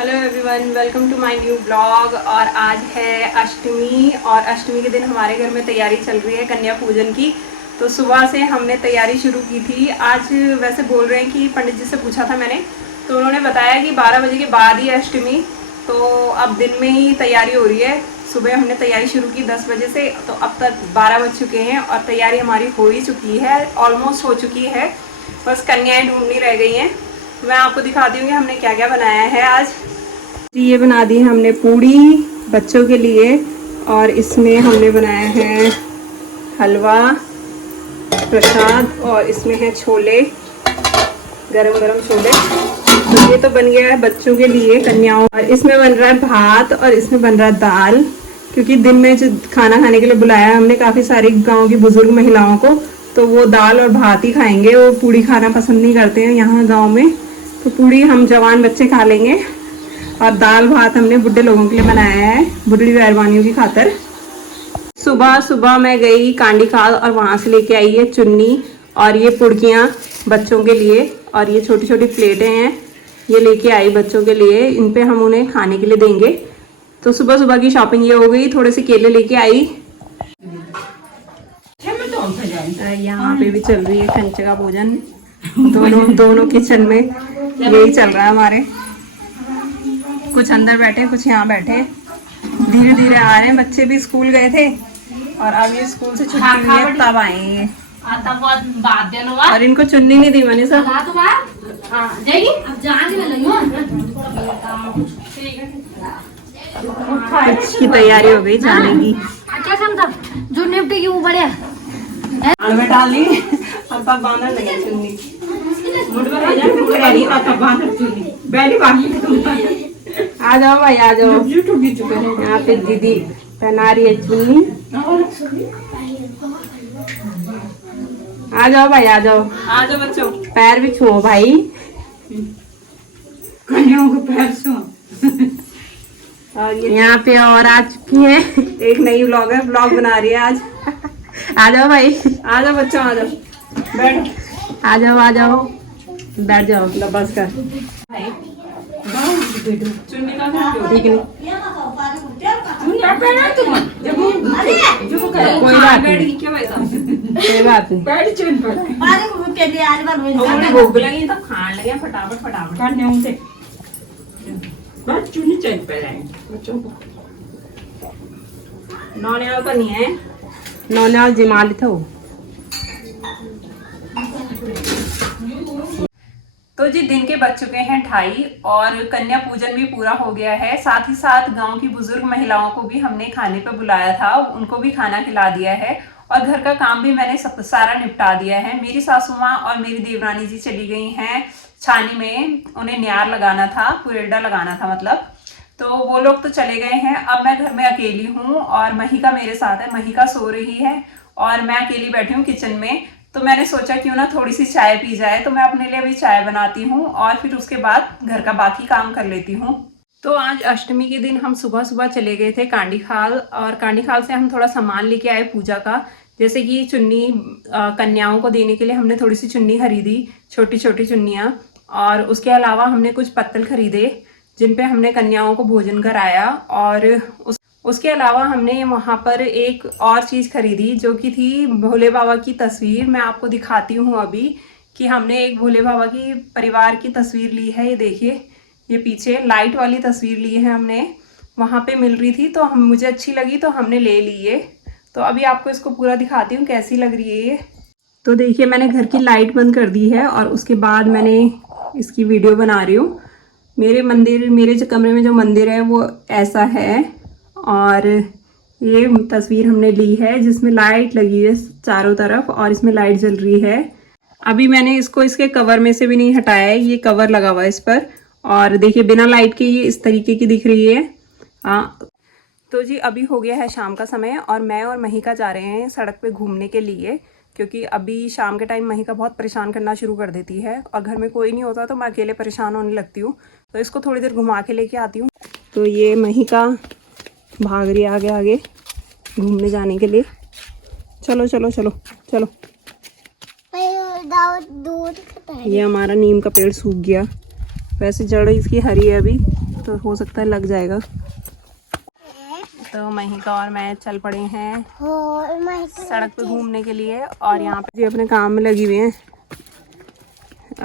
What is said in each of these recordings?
Hello everyone, welcome to my new blog. और आज है अष्टमी और अष्टमी के दिन हमारे घर में तैयारी चल रही है कन्या पूजन की। तो सुबह से हमने तैयारी शुरू की थी। आज वैसे बोल रहे हैं कि पंडित जी से पूछा था मैंने, तो उन्होंने बताया कि 12 बजे के बाद ही अष्टमी, तो अब दिन में ही तैयारी हो रही है। सुबह हमने तैयारी शुरू की 10 बजे से, तो अब तक 12 बज चुके हैं और तैयारी हमारी हो ही चुकी है, ऑलमोस्ट हो चुकी है। बस कन्याएं ढूंढनी रह गई हैं। मैं आपको दिखाती हूँ कि हमने क्या क्या बनाया है आज। ये बना दी हमने पूड़ी बच्चों के लिए, और इसमें हमने बनाया है हलवा प्रसाद, और इसमें है छोले, गरम गरम छोले। तो ये तो बन गया है बच्चों के लिए, कन्याओं। और इसमें बन रहा है भात और इसमें बन रहा है दाल, क्योंकि दिन में जो खाना खाने के लिए बुलाया है हमने काफ़ी सारी गांव की बुजुर्ग महिलाओं को, तो वो दाल और भात ही खाएंगे, वो पूड़ी खाना पसंद नहीं करते हैं यहाँ गाँव में। तो पूड़ी हम जवान बच्चे खा लेंगे, और दाल भात हमने बुढ़े लोगों के लिए बनाया है, बुढ़ी मेहरबानियों की खातर। सुबह सुबह मैं गई कांडी खाल और वहाँ से लेके आई है चुन्नी और ये पुड़कियाँ बच्चों के लिए, और ये छोटी छोटी प्लेटें हैं, ये लेके आई बच्चों के लिए। इन पे हम उन्हें खाने के लिए देंगे। तो सुबह सुबह की शॉपिंग ये हो गई। थोड़े से केले लेके आई। यहाँ पे भी चल रही है कंचे का भोजन, दोनों किचन में यही चल रहा है हमारे। कुछ अंदर बैठे, कुछ यहाँ बैठे, धीरे धीरे आ रहे हैं। बच्चे भी स्कूल गए थे और अब ये स्कूल से छुट्टी हुई है तब आए हैं। और इनको चुन्नी नहीं दी मैंने सब। कुछ की तैयारी हो गई जाने की। जो निपटी वो बढ़िया में डाल दी और तब बांधने लगे चुन्नी। आ जाओ भाई, आ जाओ। यहाँ पे दीदी पहना रही है चुन्नी। आ जाओ भाई, आ जाओ, आ जाओ बच्चों। पैर भी छुओ भाई, कन्याओं को पैर छुओ। और यहाँ पे और आ चुकी है एक नई व्लॉगर, व्लॉग बना रही है आज। आ जाओ भाई, आ जाओ बच्चों, आ जाओ, बैठ, आ जाओ, आ जाओ, बैठ जाओ। बस कर चुन्नी का ठीक नहीं, कोई बात नहीं, कोई बात नहीं। भूख लगी तो खाने लगे फटाफट खाने उनसे। चुन्नी चल पे बच्चों को नौनियाल का नहीं है, नौनियाल जिमाली था वो। तो जी दिन के बज चुके हैं 2:30 और कन्या पूजन भी पूरा हो गया है। साथ ही साथ गांव की बुजुर्ग महिलाओं को भी हमने खाने पर बुलाया था, उनको भी खाना खिला दिया है, और घर का काम भी मैंने सब सारा निपटा दिया है। मेरी सासू माँ और मेरी देवरानी जी चली गई हैं छानी में, उन्हें न्यार लगाना था, पुरेडा लगाना था मतलब, तो वो लोग तो चले गए हैं। अब मैं घर में अकेली हूँ और महिका मेरे साथ है। महिका सो रही है और मैं अकेली बैठी हूँ किचन में। तो मैंने सोचा क्यों ना थोड़ी सी चाय पी जाए, तो मैं अपने लिए भी चाय बनाती हूँ और फिर उसके बाद घर का बाकी काम कर लेती हूँ। तो आज अष्टमी के दिन हम सुबह सुबह चले गए थे कांडी खाल, और कांडी खाल से हम थोड़ा सामान लेके आए पूजा का, जैसे कि चुन्नी कन्याओं को देने के लिए हमने थोड़ी सी चुन्नी खरीदी, छोटी छोटी चुन्नियाँ, और उसके अलावा हमने कुछ पत्तल खरीदे जिन पे हमने कन्याओं को भोजन कराया। और उसके अलावा हमने वहाँ पर एक और चीज़ खरीदी जो कि थी भोले बाबा की तस्वीर। मैं आपको दिखाती हूँ अभी कि हमने एक भोले बाबा की परिवार की तस्वीर ली है। ये देखिए, ये पीछे लाइट वाली तस्वीर ली है हमने, वहाँ पे मिल रही थी तो मुझे अच्छी लगी तो हमने ले ली है। तो अभी आपको इसको पूरा दिखाती हूँ कैसी लग रही है ये। तो देखिए, मैंने घर की लाइट बंद कर दी है और उसके बाद मैंने इसकी वीडियो बना रही हूँ। मेरे जो कमरे में जो मंदिर है वो ऐसा है, और ये तस्वीर हमने ली है जिसमें लाइट लगी है चारों तरफ और इसमें लाइट जल रही है। अभी मैंने इसको इसके कवर में से भी नहीं हटाया है, ये कवर लगा हुआ है इस पर, और देखिए बिना लाइट के ये इस तरीके की दिख रही है। तो जी अभी हो गया है शाम का समय और मैं और महिका जा रहे हैं सड़क पे घूमने के लिए, क्योंकि अभी शाम के टाइम महिका बहुत परेशान करना शुरू कर देती है और घर में कोई नहीं होता तो मैं अकेले परेशान होने लगती हूँ। तो इसको थोड़ी देर घुमा के लेके आती हूँ। तो ये महिका भाग रही है आगे आगे घूमने जाने के लिए। चलो चलो चलो चलो। ये हमारा नीम का पेड़ सूख गया, वैसे जड़ इसकी हरी है अभी, तो तो हो सकता है लग जाएगा। तो महिका और मैं चल पड़े हैं सड़क पे घूमने के लिए और यहाँ पे भी अपने काम में लगी हुई हैं।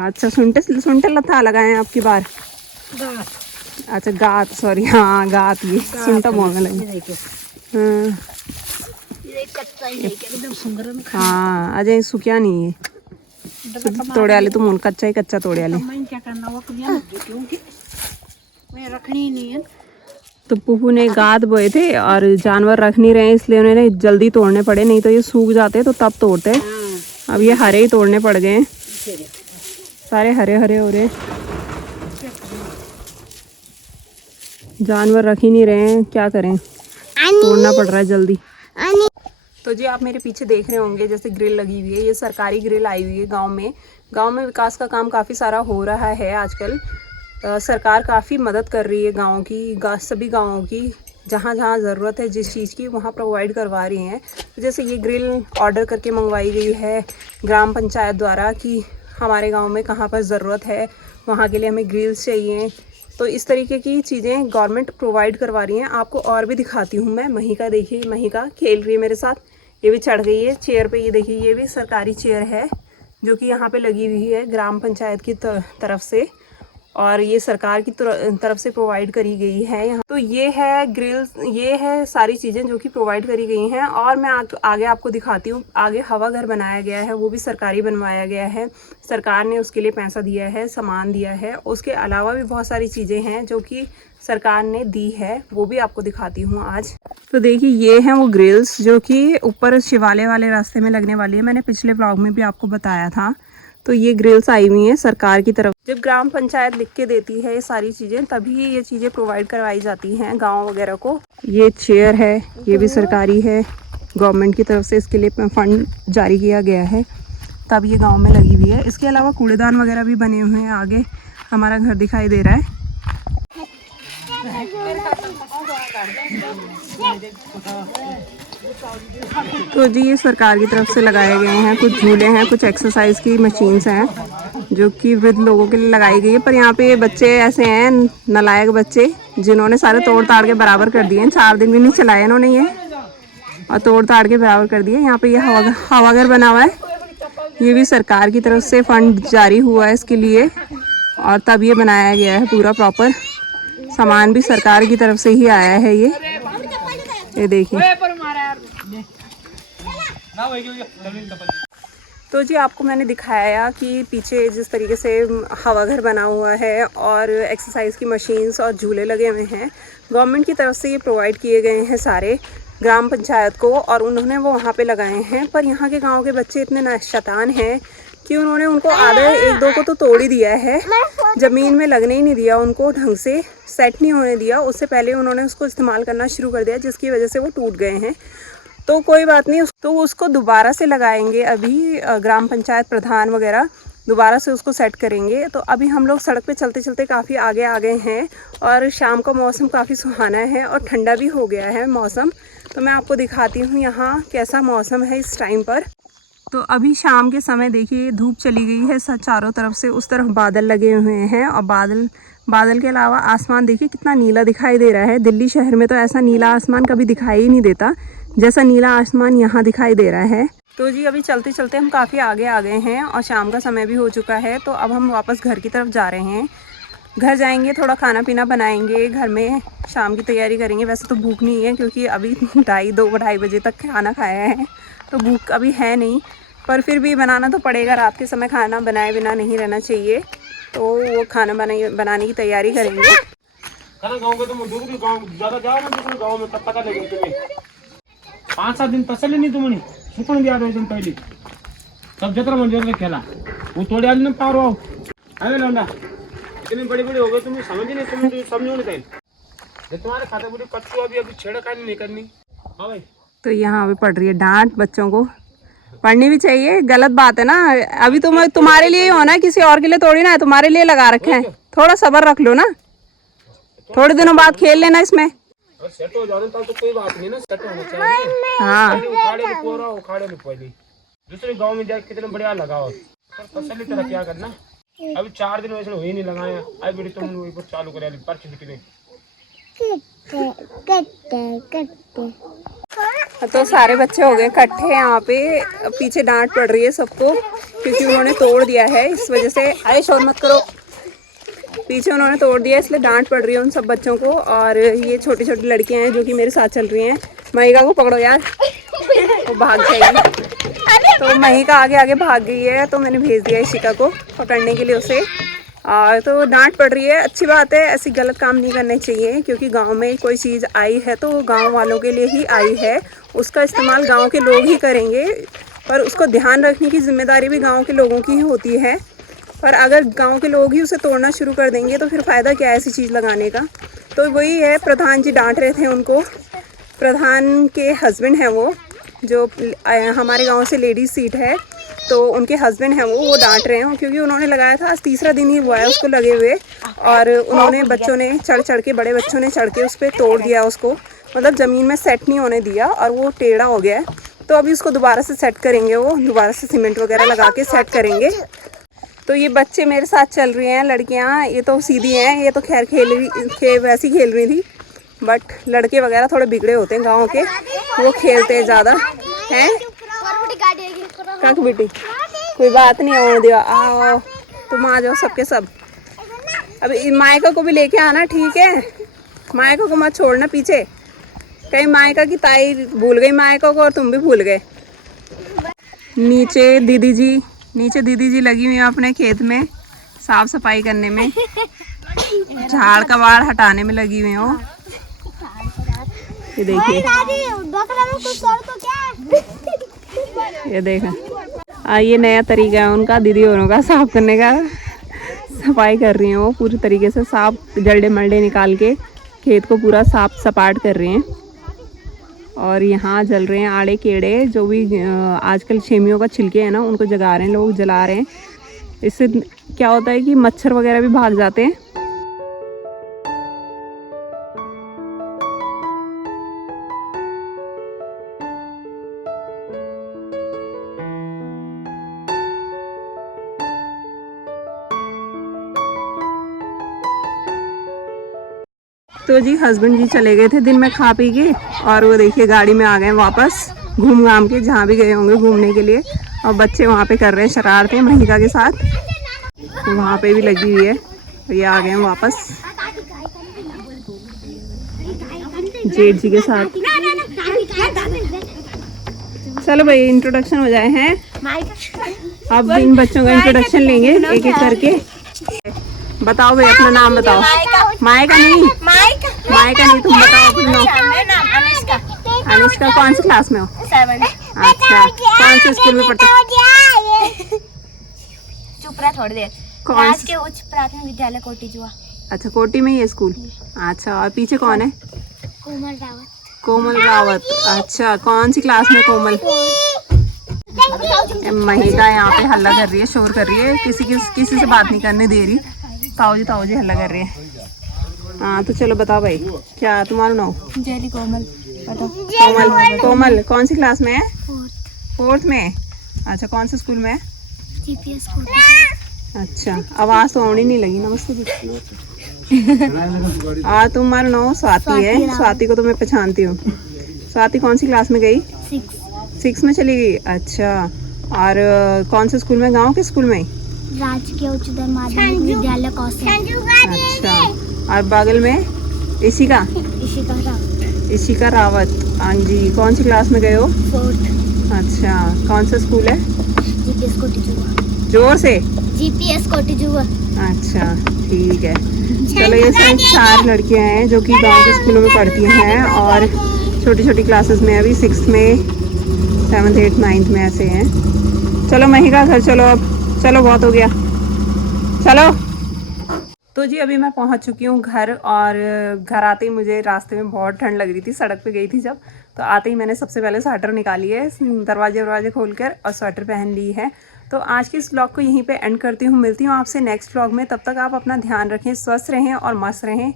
अच्छा सुंटे लता लगाए हैं आपकी बार? अच्छा गात, सॉरी, हाँ गात, ये सुंटा बोलने लगे। हाँ अजय सुखिया नहीं है तोड़े वाले, तुम कच्चा ही कच्चा तोड़े वाले क्या करना वो क्योंकि मैं रखनी नहीं है। तो पुप्पू ने गाद बोए थे और जानवर रख नहीं रहे इसलिए उन्होंने जल्दी तोड़ने पड़े, नहीं तो ये सूख जाते तो तब तोड़ते। अब ये हरे ही तोड़ने पड़ गए, सारे हरे हरे हो रहे। जानवर रख ही नहीं रहे हैं, क्या करें, तोड़ना पड़ रहा है जल्दी। तो जी आप मेरे पीछे देख रहे होंगे जैसे ग्रिल लगी हुई है, ये सरकारी ग्रिल आई हुई है गांव में। गांव में विकास का काम काफ़ी सारा हो रहा है आजकल। सरकार काफ़ी मदद कर रही है गाँव की, सभी गाँवों की, जहाँ जहाँ ज़रूरत है जिस चीज़ की वहाँ प्रोवाइड करवा रही हैं। तो जैसे ये ग्रिल ऑर्डर करके मंगवाई गई है ग्राम पंचायत द्वारा कि हमारे गाँव में कहाँ पर ज़रूरत है वहाँ के लिए हमें ग्रिल्स चाहिए। तो इस तरीके की चीज़ें गवर्नमेंट प्रोवाइड करवा रही हैं। आपको और भी दिखाती हूँ मैं। महिका देखिए, महिका खेल रही है मेरे साथ, ये भी चढ़ गई है चेयर पे। ये देखिए ये भी सरकारी चेयर है जो कि यहाँ पे लगी हुई है ग्राम पंचायत की तरफ से, और ये सरकार की तरफ से प्रोवाइड करी गई है यहाँ। तो ये है ग्रिल्स, ये है सारी चीज़ें जो कि प्रोवाइड करी गई हैं। और मैं आगे आपको दिखाती हूँ। आगे हवा घर बनाया गया है, वो भी सरकारी बनवाया गया है, सरकार ने उसके लिए पैसा दिया है, सामान दिया है। उसके अलावा भी बहुत सारी चीज़ें हैं जो कि सरकार ने दी है, वो भी आपको दिखाती हूँ आज। तो देखिए ये हैं वो ग्रिल्स जो कि ऊपर शिवालय वाले रास्ते में लगने वाली है, मैंने पिछले व्लॉग में भी आपको बताया था। तो ये ग्रिल्स आई हुई हैं सरकार की तरफ। जब ग्राम पंचायत लिख के देती है ये सारी चीज़ें तभी ये चीज़ें प्रोवाइड करवाई जाती हैं गांव वगैरह को। ये चेयर है, ये भी सरकारी है, गवर्नमेंट की तरफ से इसके लिए फंड जारी किया गया है, तब ये गांव में लगी हुई है। इसके अलावा कूड़ेदान वगैरह भी बने हुए हैं। आगे हमारा घर दिखाई दे रहा है। तो जी ये सरकार की तरफ से लगाए गए हैं, कुछ झूले हैं, कुछ एक्सरसाइज की मशीन्स हैं जो कि वृद्ध लोगों के लिए लगाई गई है। पर यहाँ पे ये बच्चे ऐसे हैं नालायक बच्चे जिन्होंने सारे तोड़ ताड़ के बराबर कर दिए हैं। 4 दिन भी नहीं चलाए इन्होंने ये, और तोड़ ताड़ के बराबर कर दिए। यहाँ पे ये हवा घर बना हुआ है, ये भी सरकार की तरफ से फंड जारी हुआ है इसके लिए, और तब ये बनाया गया है पूरा प्रॉपर। सामान भी सरकार की तरफ से ही आया है। ये देखिए। तो जी आपको मैंने दिखाया कि पीछे जिस तरीके से हवा घर बना हुआ है और एक्सरसाइज की मशीन्स और झूले लगे हुए हैं, गवर्नमेंट की तरफ से ये प्रोवाइड किए गए हैं सारे ग्राम पंचायत को, और उन्होंने वो वहाँ पे लगाए हैं। पर यहाँ के गांव के बच्चे इतने शैतान हैं कि उन्होंने उनको आधे 1-2 को तो तोड़ ही दिया है, ज़मीन में लगने ही नहीं दिया, उनको ढंग से सेट नहीं होने दिया। उससे पहले उन्होंने उसको इस्तेमाल करना शुरू कर दिया, जिसकी वजह से वो टूट गए हैं। तो कोई बात नहीं, तो उसको दोबारा से लगाएंगे। अभी ग्राम पंचायत प्रधान वगैरह दोबारा से उसको सेट करेंगे। तो अभी हम लोग सड़क पे चलते चलते काफ़ी आगे आ गए हैं, और शाम का मौसम काफ़ी सुहाना है और ठंडा भी हो गया है मौसम। तो मैं आपको दिखाती हूँ यहाँ कैसा मौसम है इस टाइम पर। तो अभी शाम के समय देखिए धूप चली गई है, चारों तरफ से उस तरफ बादल लगे हुए हैं, और बादल के अलावा आसमान देखिए कितना नीला दिखाई दे रहा है। दिल्ली शहर में तो ऐसा नीला आसमान कभी दिखाई ही नहीं देता जैसा नीला आसमान यहाँ दिखाई दे रहा है। तो जी अभी चलते चलते हम काफ़ी आगे आ गए हैं और शाम का समय भी हो चुका है। तो अब हम वापस घर की तरफ जा रहे हैं। घर जाएंगे, थोड़ा खाना पीना बनाएंगे, घर में शाम की तैयारी करेंगे। वैसे तो भूख नहीं है क्योंकि अभी 2-2:30 बजे तक खाना खाया है, तो भूख अभी है नहीं, पर फिर भी बनाना तो पड़ेगा। रात के समय खाना बनाए बिना नहीं रहना चाहिए, तो वो खाना बनाने की तैयारी करेंगे। गाँव के तुम दूसरी गाँव ज़्यादा जाओ ना, दूसरे गाँव में तब पता लगेगा तुम्हें। 5-7 दिन तसली नहीं तुम्हें सुकून दिया तुम पहले, तब जतरा मन जतरा खेला वो तोड़े आली ना पार आओ। अरे लौंडा इतनी बड़ी बड़ी हो गई, तुम्हें समझ ही नहीं, तुम्हें समझो नहीं कहीं तुम्हारे खाते बड़ी कच्चू अभी छेड़खानी नहीं करनी। हाँ भाई। तो यहाँ पे पड़ रही है डांट। बच्चों को पढ़नी भी चाहिए, गलत बात है ना। अभी तुम्हारे लिए ही होना है, किसी और के लिए थोड़ी ना है, तुम्हारे लिए लगा रखे हैं। थोड़ा सब्र रख लो ना, थोड़े दिनों बाद खेल लेना इसमें। सेट हो जाने तब तो कोई बात नहीं ना, सेट होना चाहिए। हाँ उखाड़े में पूरा उखाड़े में पहले दूसरे गांव में जाके कितने बढ़िया लगाओ, तसल्ली तरह क्या करना। अभी 4 दिन वैसे वही नहीं लगाया। अभी बेटी तुम वही पर चालू करे पर्ची निकले। तो सारे बच्चे हो गए इकट्ठे यहाँ पे। पीछे डांट पड़ रही है सबको क्योंकि उन्होंने तोड़ दिया है, इस वजह से। अरे शोर मत करो। पीछे उन्होंने तोड़ दिया इसलिए डांट पड़ रही है उन सब बच्चों को। और ये छोटी छोटी लड़कियां हैं जो कि मेरे साथ चल रही हैं। महिका को पकड़ो यार, वो भाग जाएगी। तो महिका आगे आगे भाग गई है, तो मैंने भेज दिया इशिका को पकड़ने के लिए उसे। तो डांट पड़ रही है, अच्छी बात है। ऐसी गलत काम नहीं करने चाहिए क्योंकि गांव में कोई चीज़ आई है तो गांव वालों के लिए ही आई है, उसका इस्तेमाल गांव के लोग ही करेंगे। पर उसको ध्यान रखने की जिम्मेदारी भी गांव के लोगों की ही होती है। पर अगर गांव के लोग ही उसे तोड़ना शुरू कर देंगे तो फिर फ़ायदा क्या है ऐसी चीज़ लगाने का। तो वही है, प्रधान जी डांट रहे थे उनको। प्रधान के हस्बैंड हैं वो, जो हमारे गांव से लेडीज़ सीट है, तो उनके हस्बैंड हैं वो डांट रहे हैं क्योंकि उन्होंने लगाया था। आज तीसरा दिन ही हुआ है उसको लगे हुए, और उन्होंने बच्चों ने चढ़ के, बड़े बच्चों ने चढ़ के उस पर तोड़ दिया उसको। मतलब ज़मीन में सेट नहीं होने दिया और वो टेढ़ा हो गया है। तो अभी उसको दोबारा से सेट करेंगे, वो दोबारा से सीमेंट वगैरह लगा के सेट करेंगे। तो ये बच्चे मेरे साथ चल रही हैं, लड़कियां ये तो सीधी हैं, ये तो खैर वैसी खेल रही थी। बट लड़के वगैरह थोड़े बिगड़े होते हैं गांव के, वो खेलते हैं ज़्यादा हैं। काक बेटी कोई बात नहीं है, दिया आओ तुम आ जाओ सबके सब। अब मायका को भी लेके आना, ठीक है? मायका को मत छोड़ना पीछे, कहीं मायका की ताई भूल गई मायका को और तुम भी भूल गए। नीचे दीदी जी लगी हुई है अपने खेत में साफ सफाई करने में, झाड़ कबाड़ हटाने में लगी हुई है वो। ये देखिए, ये देखा, ये नया तरीका है उनका दीदी औरों का साफ करने का। सफाई कर रही हैं वो पूरी तरीके से, साफ जल्डे मल्डे निकाल के खेत को पूरा साफ सपाट कर रही हैं। और यहाँ जल रहे हैं आड़े केड़े, जो भी आजकल छेमियों का छिलके हैं ना, उनको जगा रहे हैं लोग, जला रहे हैं। इससे क्या होता है कि मच्छर वगैरह भी भाग जाते हैं। तो जी हस्बैंड जी चले गए थे दिन में खा पी के, और वो देखिए गाड़ी में आ गए वापस घूम घाम के, जहाँ भी गए होंगे घूमने के लिए। और बच्चे वहाँ पे कर रहे हैं शरारतें महिका के साथ, तो वहाँ पे भी लगी हुई है। तो ये आ गए हैं वापस जेठ जी के साथ। चलो भाई इंट्रोडक्शन हो जाए हैं, अब इन बच्चों का इंट्रोडक्शन लेंगे एक एक करके। बताओ भाई अपना नाम बताओ। मायका नहीं, तुम बताओ अपना नाम। अनुष्का कौन सी क्लास में हो? 7। अच्छा, कौन से स्कूल में पढ़ते हो? चुप रहा थोड़ी देर। कौन के उच्च प्राथमिक विद्यालय कोटी जुआ। अच्छा, कोटी में ही है स्कूल। अच्छा, और पीछे कौन है? कोमल रावत। अच्छा, कौन सी क्लास में कोमल? महिका यहाँ पे हल्ला कर रही है, शोर कर रही है, किसी से बात नहीं करने दे रही। ताऊ जी हल्ला कर रही है। हाँ तो चलो बताओ भाई, क्या तुम्हारा नाम? जेली कोमल। कोमल कौन सी क्लास में है? 4th में। अच्छा, कौन से स्कूल में है? जीपीएस कोटी। अच्छा, आवाज़ तो आनी नहीं लगी। नमस्ते। तुम्हारा नाम स्वाति है। स्वाति को तो मैं पहचानती हूँ। स्वाति कौन सी क्लास में गई? 6 में चली गई। अच्छा, और कौन से स्कूल में? गांव के स्कूल में? राजकीय उच्चतर माध्यमिक विद्यालय कौशल। अच्छा, और बगल में इशिका रावत। हाँ जी, कौन सी क्लास में गए हो? 4th। अच्छा, कौन सा स्कूल है? जीपीएस कोटी जुआ। जोर से। जीपीएस कोटी जुआ। अच्छा ठीक है। चलो, ये सब 4 लड़कियां हैं जो कि गांव के स्कूलों में पढ़ती हैं और छोटी छोटी क्लासेस में, अभी 6th में, 7th 8th 9th में ऐसे हैं। चलो महिका घर चलो, अब चलो बहुत हो गया, चलो। तो जी अभी मैं पहुंच चुकी हूँ घर, और घर आते ही मुझे रास्ते में बहुत ठंड लग रही थी, सड़क पे गई थी जब, तो आते ही मैंने सबसे पहले स्वेटर निकाली है, दरवाजे खोलकर, और स्वेटर पहन ली है। तो आज की इस व्लॉग को यहीं पे एंड करती हूँ, मिलती हूँ आपसे नेक्स्ट व्लॉग में। तब तक आप अपना ध्यान रखें, स्वस्थ रहें और मस्त रहें।